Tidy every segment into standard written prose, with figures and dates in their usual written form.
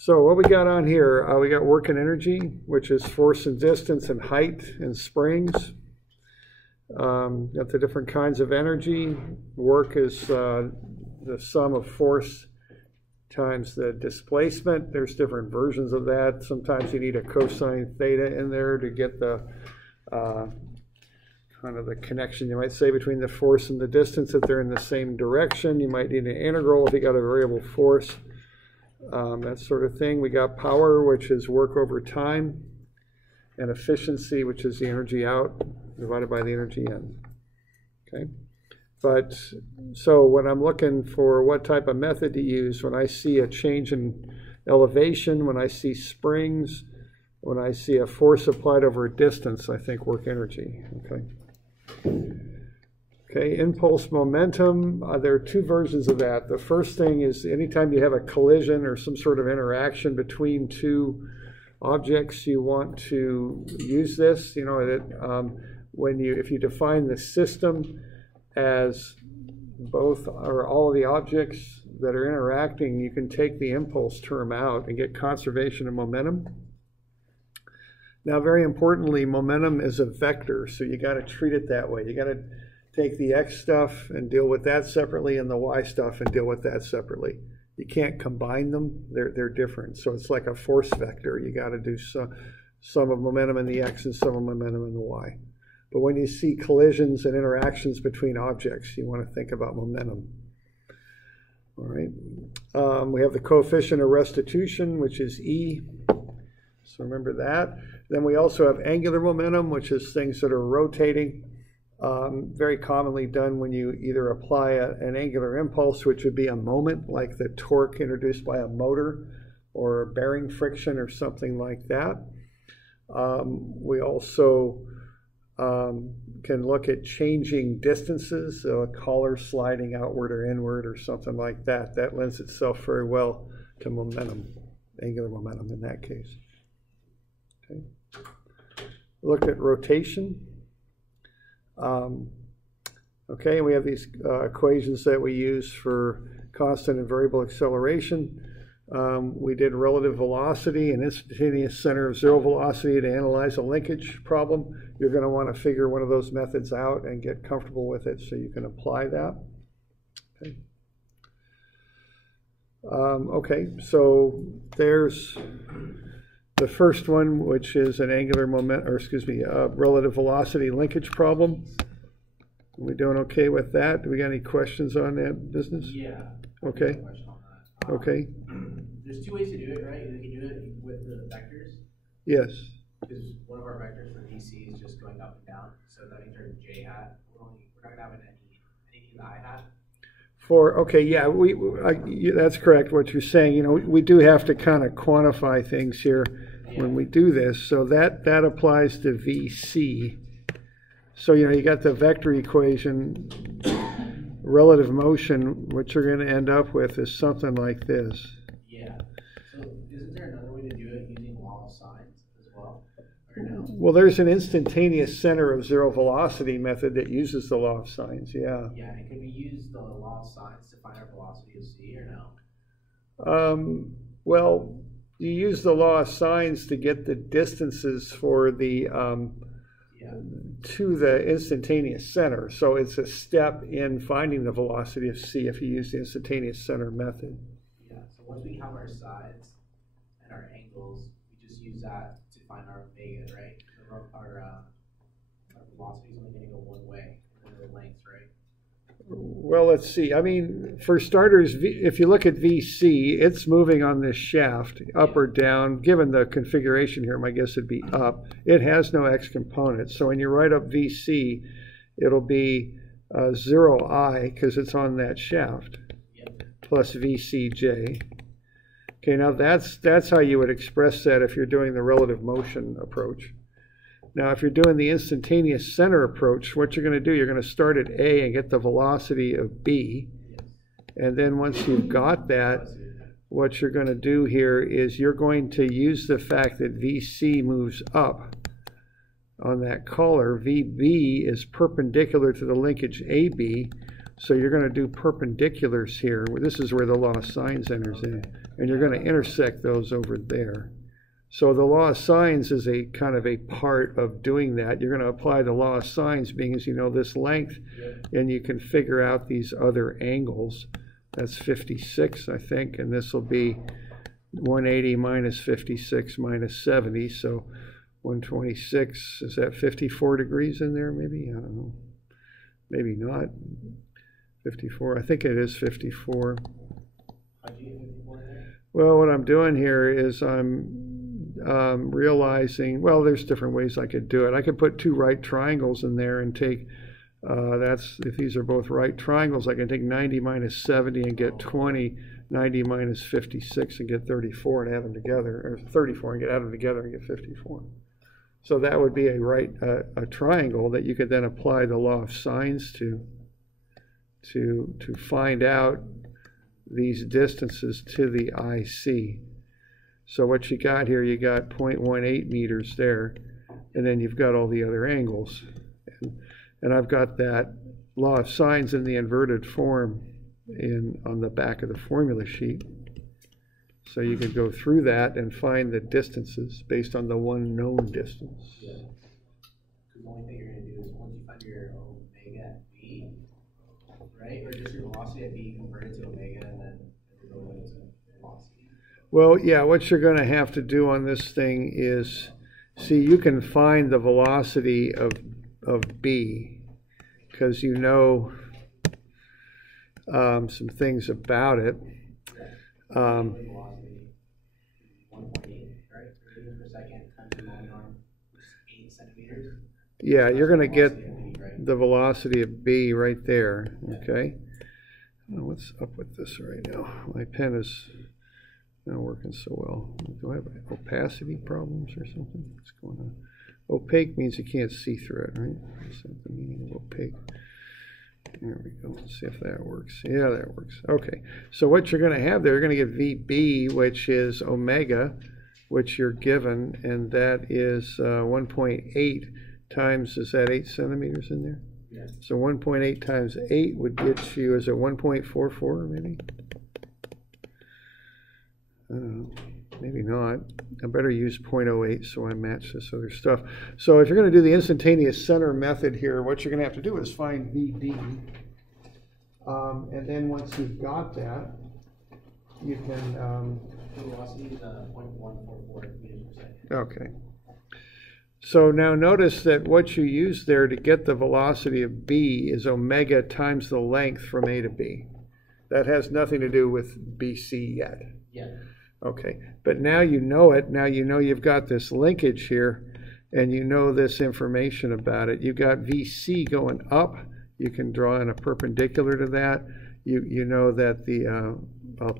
So what we got on here, we got work and energy, which is force and distance and height and springs. Got the different kinds of energy. Work is the sum of force times the displacement. There's different versions of that. Sometimes you need a cosine theta in there to get the kind of the connection, you might say, between the force and the distance, if they're in the same direction. You might need an integral if you got a variable force. That sort of thing. We got power, which is work over time, and efficiency, which is the energy out divided by the energy in. Okay, but so when I'm looking for what type of method to use, when I see a change in elevation, when I see springs, when I see a force applied over a distance, I think work energy. Okay, impulse momentum, there are two versions of that. The first thing is anytime you have a collision or some sort of interaction between two objects, you want to use this. You know, that if you define the system as both or all of the objects that are interacting, you can take the impulse term out and get conservation of momentum. Now, very importantly, momentum is a vector, so you got to treat it that way. You got to take the x stuff and deal with that separately, and the y stuff and deal with that separately. You can't combine them. They're different. So it's like a force vector. You got to do some of momentum in the x and some of momentum in the y. But when you see collisions and interactions between objects, you want to think about momentum. All right. We have the coefficient of restitution, which is E. So remember that. Then we also have angular momentum, which is things that are rotating. Very commonly done when you either apply an angular impulse, which would be a moment, like the torque introduced by a motor, or bearing friction or something like that. We also can look at changing distances, so a collar sliding outward or inward or something like that. That lends itself very well to momentum, angular momentum in that case. Okay. Look at rotation. Okay, we have these equations that we use for constant and variable acceleration. We did relative velocity and instantaneous center of zero velocity to analyze a linkage problem. You're going to want to figure one of those methods out and get comfortable with it so you can apply that. Okay, okay, so there's the first one, which is an angular relative velocity linkage problem. Are we doing okay with that? Do we got any questions on that business? Yeah. Okay. Question on that. Okay. There's two ways to do it, right? You can do it with the vectors. Yes. Because one of our vectors for DC is just going up and down, so that means our J hat. We're not gonna have any I hat. Okay, yeah, that's correct what you're saying. You know, we do have to kind of quantify things here when we do this. So that applies to VC. So, you know, you got the vector equation, relative motion. What you're going to end up with is something like this. Yeah. So isn't there another way to do it using law of sines as well? Or no? Well, there's an instantaneous center of zero velocity method that uses the law of sines, yeah. Yeah, and can we use the law of sines to find our velocity of C or no? Well, you use the law of sines to get the distances for the to the instantaneous center. So it's a step in finding the velocity of C if you use the instantaneous center method. Yeah, so once we have our sides and our angles, we just use that to find our omega, right? Our velocity is only going to go one way, and then the lengths, right? Well, let's see. I mean, for starters, if you look at VC, it's moving on this shaft, up or down. Given the configuration here, my guess it'd be up. It has no x component. So when you write up VC, it'll be 0I because it's on that shaft, plus VCJ. Okay, now that's how you would express that if you're doing the relative motion approach. Now, if you're doing the instantaneous center approach, what you're going to do, you're going to start at A and get the velocity of B. And then once you've got that, what you're going to do here is you're going to use the fact that VC moves up on that collar. VB is perpendicular to the linkage AB. So you're going to do perpendiculars here. This is where the law of sines enters in. And you're going to intersect those over there. So the law of sines is a kind of a part of doing that. You're going to apply the law of sines, being as you know this length, and you can figure out these other angles. That's 56, I think, and this will be 180 minus 56 minus 70. So 126, is that 54 degrees in there maybe? I don't know. Maybe not. 54, I think it is 54. How'd you get 54 there? Well, what I'm doing here is I'm realizing, well, there's different ways I could do it. I could put two right triangles in there and take, if these are both right triangles, I can take 90 minus 70 and get 20, 90 minus 56 and get 34 and add them together, or 34 and add them together and get 54. So that would be a triangle that you could then apply the law of sines to find out these distances to the IC. So what you got here, you got 0.18 meters there, and then you've got all the other angles. And I've got that law of sines in the inverted form on the back of the formula sheet. So you could go through that and find the distances based on the one known distance. Yeah. Because the only thing you're going to do is once you find your omega at B, right? Or just your velocity at B converted to omega and then go into velocity. Well, yeah, what you're going to have to do on this thing is, see, you can find the velocity of B because you know some things about it. Velocity 1.8, right? Meters per second times the line arm, 8 centimeters. Yeah, you're going to get the velocity of B right there, okay? Oh, what's up with this right now? My pen is not working so well. Do I have opacity problems or something? What's going on? Opaque means you can't see through it, right? That's the meaning of opaque. There we go. Let's see if that works. Yeah, that works. Okay. So what you're going to have there, you're going to get VB, which is omega, which you're given, and that is 1.8 times, is that 8 centimeters in there? Yeah. So 1.8 times 8 would get you, is it 1.44 maybe? Maybe not. I better use 0.08 so I match this other stuff. So if you're going to do the instantaneous center method here, what you're going to have to do is find VB. And then once you've got that, you can... the velocity is 0.144 meters per second. Okay. So now notice that what you use there to get the velocity of B is omega times the length from A to B. That has nothing to do with BC yet. Yeah. Okay, but now you know it. Now you know you've got this linkage here, and you know this information about it. You've got VC going up. You can draw in a perpendicular to that. You know that the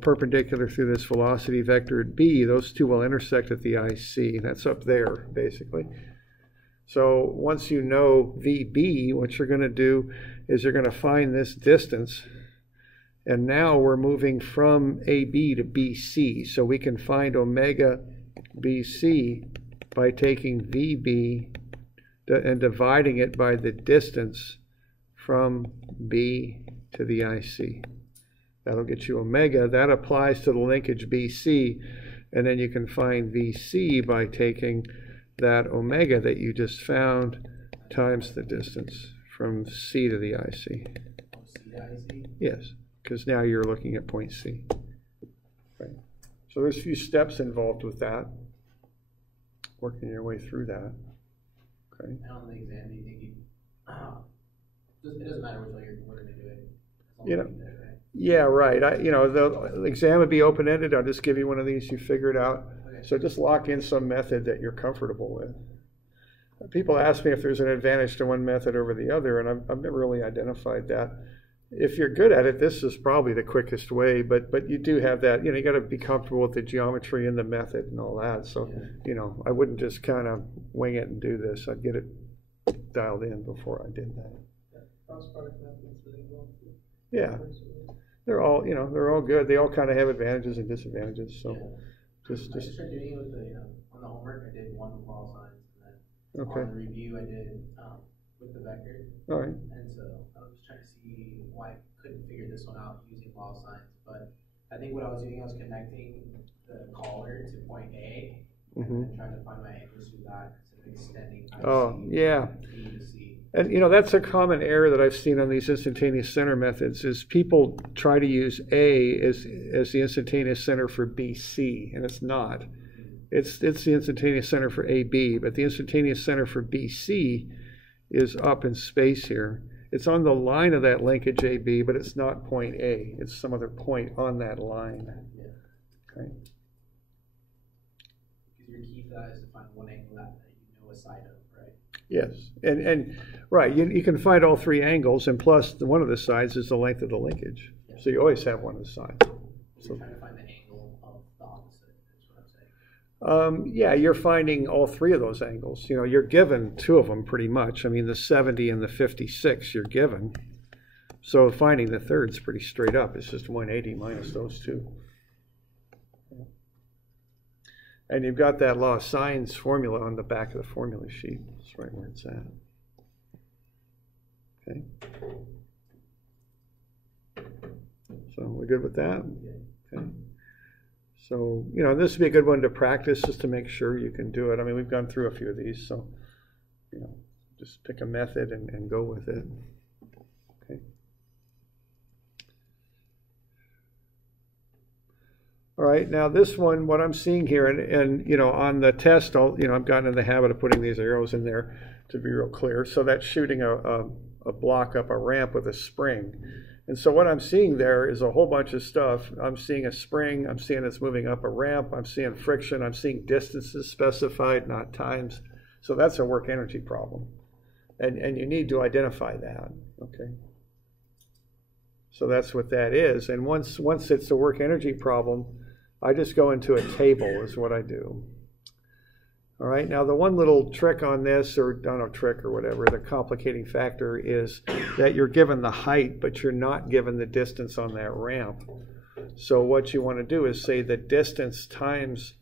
perpendicular through this velocity vector at B, those two will intersect at the IC. That's up there, basically. So once you know VB, what you're going to do is you're going to find this distance. And now we're moving from AB to BC. So we can find omega BC by taking VB and dividing it by the distance from B to the IC. That'll get you omega. That applies to the linkage BC. And then you can find VC by taking that omega that you just found times the distance from C to the IC. C to IC? Yes. Because now you're looking at point C. Right. So there's a few steps involved with that, working your way through that. Okay. And on the exam, do you think it doesn't matter which way we're going to do it? You know, yeah, right. The exam would be open-ended. I'll just give you one of these. You figure it out. Okay. So just lock in some method that you're comfortable with. People ask me if there's an advantage to one method over the other, and I've never really identified that. If you're good at it, this is probably the quickest way, but you do have that, you got to be comfortable with the geometry and the method and all that. So, I wouldn't just kind of wing it and do this. I'd get it dialed in before I did that. Cross-product methods really well. Yeah. They're all good. They all kind of have advantages and disadvantages. So just I just tried doing it with on the homework, I did one with law signs, and then on the review I did with the vector. All right. And so I was just trying to see why couldn't figure this one out using law of sines, but I think what I was doing, I was connecting the collar to point A, and then trying to find my angles through that instead of extending B to C. And that's a common error that I've seen on these instantaneous center methods is people try to use A as the instantaneous center for BC, and it's not. It's the instantaneous center for AB, but the instantaneous center for BC is up in space here. It's on the line of that linkage AB, but it's not point A. It's some other point on that line. Okay. Because your key for that is to find one angle that you know a side of, right? Yes, and right, you can find all three angles, and plus one of the sides is the length of the linkage. Yeah. So you always have one of the sides. So you're trying to find the angle of the opposite, is what I'm saying. Yeah, you're finding all three of those angles. You're given two of them pretty much. I mean, the 70 and the 56 you're given. So finding the third's pretty straight up. It's just 180 minus those two. And you've got that law of sines formula on the back of the formula sheet. That's right where it's at. Okay. So we're good with that? Okay. So, this would be a good one to practice just to make sure you can do it. I mean, we've gone through a few of these, so, just pick a method and go with it. Okay. All right, now this one, what I'm seeing here, and on the test, I've gotten in the habit of putting these arrows in there to be real clear. So that's shooting a block up a ramp with a spring. And so what I'm seeing there is a whole bunch of stuff. I'm seeing a spring, I'm seeing it's moving up a ramp, I'm seeing friction, I'm seeing distances specified, not times. So that's a work energy problem. And you need to identify that, okay? So that's what that is. And once it's a work energy problem, I just go into a table is what I do. All right, now the one little trick on this, or not a trick or whatever, the complicating factor is that you're given the height, but you're not given the distance on that ramp. So what you want to do is say the distance times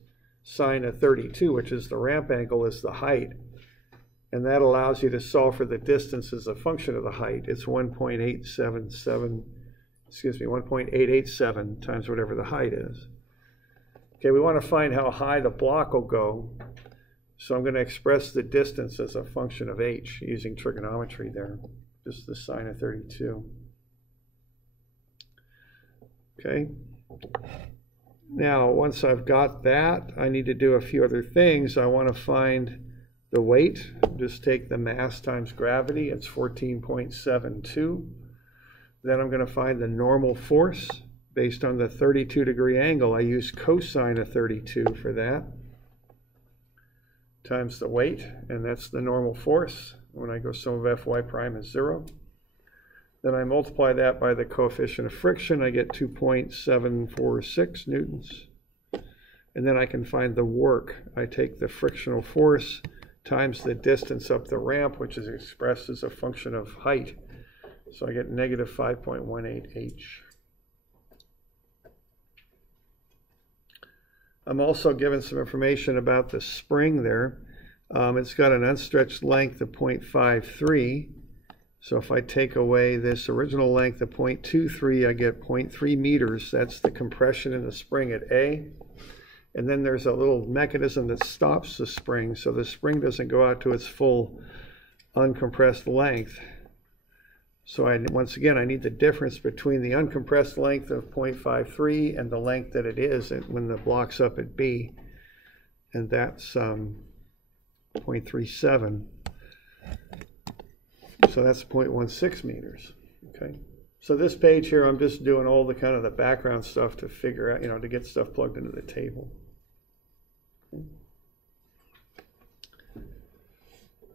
sine of 32, which is the ramp angle, is the height. And that allows you to solve for the distance as a function of the height. It's 1.887 times whatever the height is. Okay, we want to find how high the block will go. So I'm going to express the distance as a function of h using trigonometry there, just the sine of 32. Okay. Now, once I've got that, I need to do a few other things. I want to find the weight. Just take the mass times gravity. It's 14.72. Then I'm going to find the normal force. Based on the 32-degree angle, I use cosine of 32 for that, times the weight, and that's the normal force. When I go sum of Fy prime is 0. Then I multiply that by the coefficient of friction. I get 2.746 newtons. And then I can find the work. I take the frictional force times the distance up the ramp, which is expressed as a function of height. So I get negative 5.18 h. I'm also given some information about the spring there. It's got an unstretched length of 0.53. So if I take away this original length of 0.23, I get 0.3 meters. That's the compression in the spring at A. And then there's a little mechanism that stops the spring, so the spring doesn't go out to its full uncompressed length. So once again, I need the difference between the uncompressed length of 0.53 and the length that it is when the block's up at B. And that's 0.37. So that's 0.16 meters. Okay. So this page here, I'm just doing all the kind of the background stuff to figure out, to get stuff plugged into the table. Okay.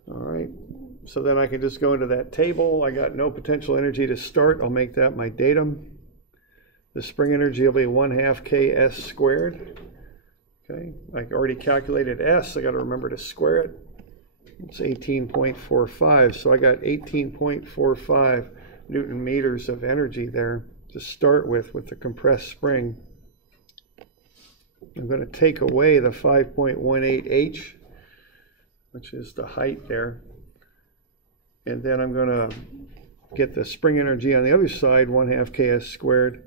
All right. So then I can just go into that table. I got no potential energy to start. I'll make that my datum. The spring energy will be 1/2 Ks squared. Okay, I already calculated S. I got to remember to square it. It's 18.45. So I got 18.45 Newton meters of energy there to start with the compressed spring. I'm going to take away the 5.18 h, which is the height there. And then I'm going to get the spring energy on the other side, 1/2 ks squared,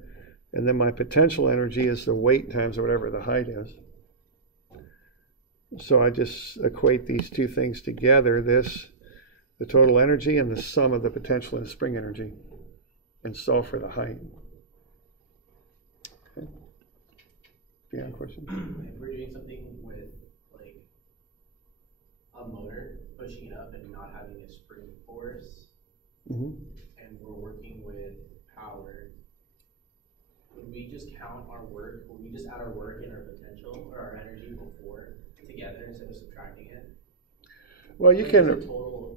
and then my potential energy is the weight times whatever the height is. So I just equate these two things together, the total energy and the sum of the potential and spring energy, and solve for the height. Okay. Yeah, question? If we're doing something with like a motor pushing it up and not having a spring force, and we're working with power, would we just count our work? Would we just add our work and our potential or our energy before together instead of subtracting it? Well, you can. Total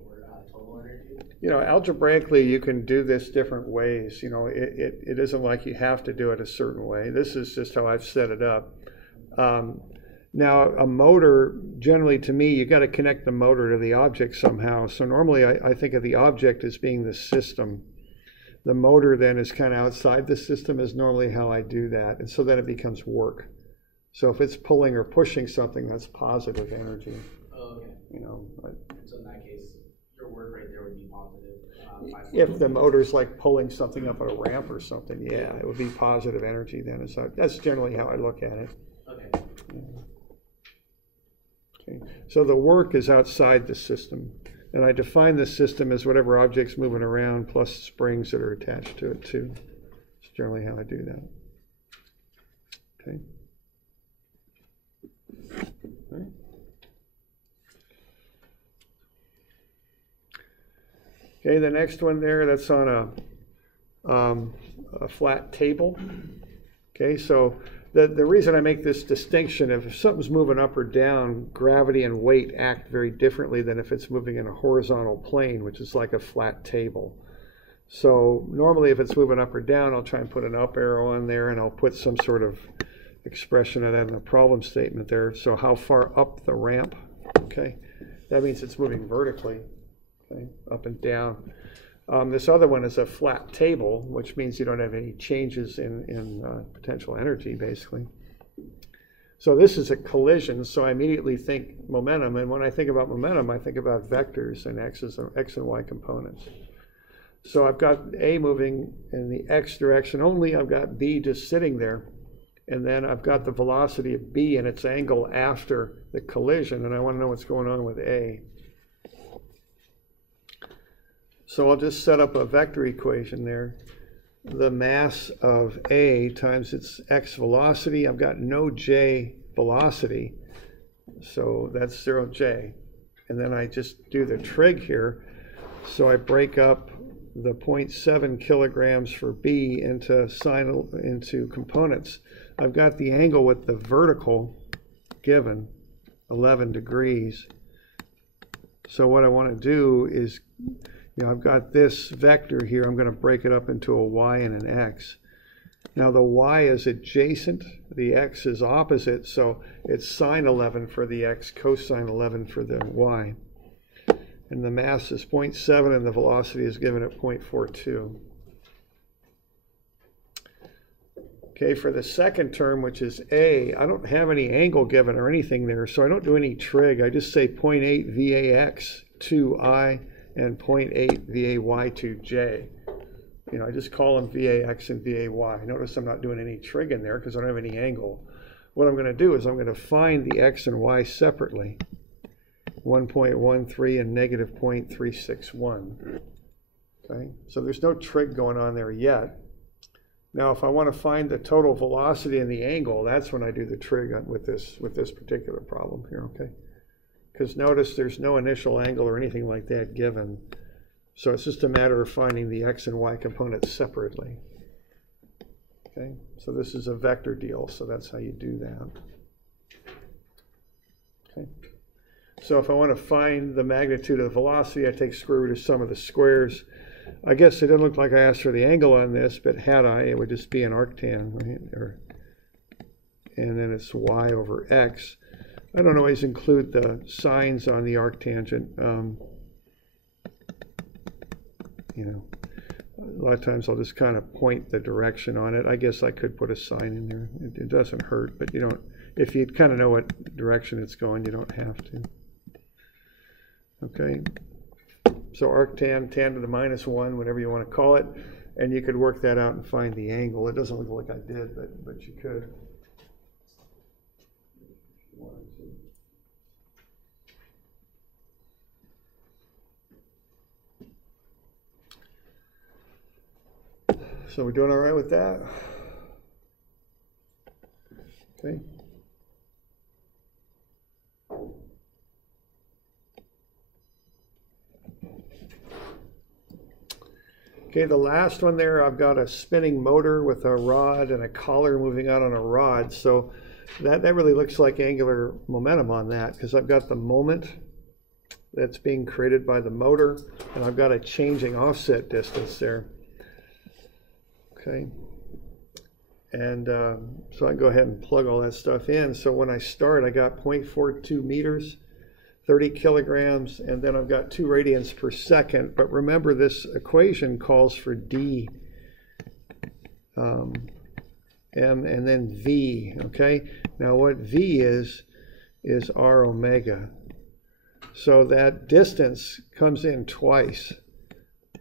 energy. You know, algebraically, you can do this different ways. You know, it isn't like you have to do it a certain way. This is just how I've set it up. Now, a motor, generally to me, you got to connect the motor to the object somehow. So normally I think of the object as being the system. The motor then is kind of outside the system is normally how I do that. And so then it becomes work. So if it's pulling or pushing something, that's positive energy. Oh, okay. You know. So in that case, your work right there would be positive. If the motor's like pulling something up a ramp or something, yeah, it would be positive energy then. So that's generally how I look at it. Okay. Yeah. Okay. So the work is outside the system. And I define the system as whatever object's moving around plus springs that are attached to it too. That's generally how I do that. Okay. All right. Okay, the next one there, that's on a flat table. Okay, so the reason I make this distinction, if something's moving up or down, gravity and weight act very differently than if it's moving in a horizontal plane, which is like a flat table. So normally if it's moving up or down, I'll try and put an up arrow on there, and I'll put some sort of expression of that in the problem statement there. So how far up the ramp? Okay, that means it's moving vertically. Okay, up and down. This other one is a flat table, which means you don't have any changes in potential energy, basically. So this is a collision, so I immediately think momentum, and when I think about momentum, I think about vectors and x and y components. So I've got A moving in the x direction only, I've got B just sitting there, and then I've got the velocity of B and its angle after the collision, and I want to know what's going on with A. So I'll just set up a vector equation there. The mass of A times its x velocity. I've got no j velocity, so that's 0j. And then I just do the trig here. So I break up the 0.7 kilograms for B into components. I've got the angle with the vertical given, 11 degrees. So what I want to do is, you know, I've got this vector here. I'm going to break it up into a y and an x. Now the y is adjacent, the x is opposite, so it's sine 11 for the x, cosine 11 for the y. And the mass is 0.7 and the velocity is given at 0.42. Okay, for the second term, which is A, I don't have any angle given or anything there, so I don't do any trig. I just say 0.8 VAX to I and 0.8 VAY to J. You know, I just call them VAX and VAY. Notice I'm not doing any trig in there because I don't have any angle. What I'm going to do is I'm going to find the x and y separately. 1.13 and negative 0.361. Okay, so there's no trig going on there yet. Now, if I want to find the total velocity and the angle, that's when I do the trig with this particular problem here. Okay. Because notice there's no initial angle or anything like that given. So it's just a matter of finding the x and y components separately. Okay, so this is a vector deal, so that's how you do that. Okay, so if I want to find the magnitude of the velocity, I take square root of sum of the squares. I guess it didn't look like I asked for the angle on this, but had I, it would just be an arctan, right? And then it's y over x. I don't always include the signs on the arctangent. You know, a lot of times I'll just kind of point the direction on it. I guess I could put a sign in there. It doesn't hurt, but you don't. If you kind of know what direction it's going, you don't have to. Okay. So arctan, tan to the -1, whatever you want to call it, and you could work that out and find the angle. It doesn't look like I did, but you could. So we're doing all right with that? Okay. Okay, the last one there, I've got a spinning motor with a rod and a collar moving out on a rod. So that really looks like angular momentum on that, because I've got the moment that's being created by the motor, and I've got a changing offset distance there. Okay. And so I can go ahead and plug all that stuff in. So when I start, I got 0.42 meters. 30 kilograms, and then I've got 2 radians per second. But remember, this equation calls for d, m, and then v, okay? Now what v is r omega. So that distance comes in twice.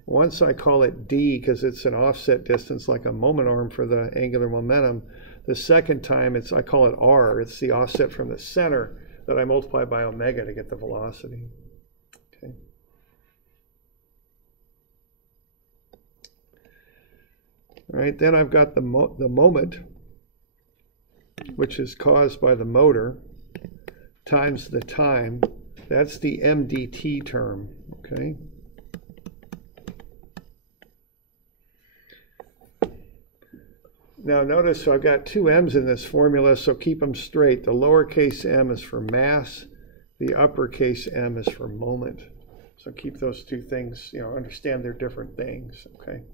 Once I call it d because it's an offset distance like a moment arm for the angular momentum. The second time I call it r. It's the offset from the center that I multiply by omega to get the velocity. Okay. All right, then I've got the moment, which is caused by the motor, times the time. That's the mdt term, okay? Now notice, so I've got 2 m's in this formula, so keep them straight. The lowercase m is for mass, the uppercase m is for moment. So keep those two things, understand they're different things, okay?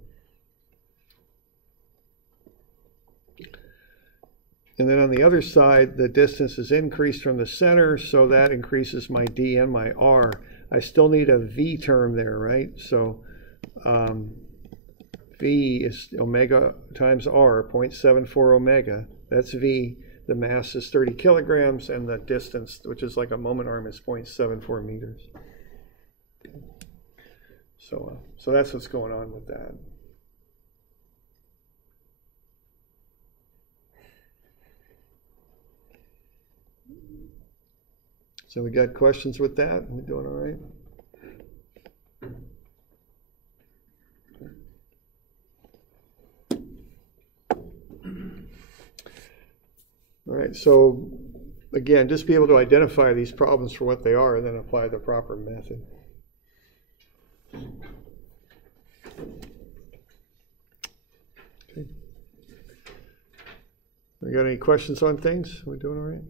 And then on the other side, the distance is increased from the center, so that increases my d and my r. I still need a v term there, right? So v is omega times r, 0.74 omega. That's v. The mass is 30 kilograms, and the distance, which is like a moment arm, is 0.74 meters. Okay. So that's what's going on with that. So we got questions with that? We doing all right? All right, so again, just be able to identify these problems for what they are and then apply the proper method. Okay. We got any questions on things? Are we doing all right?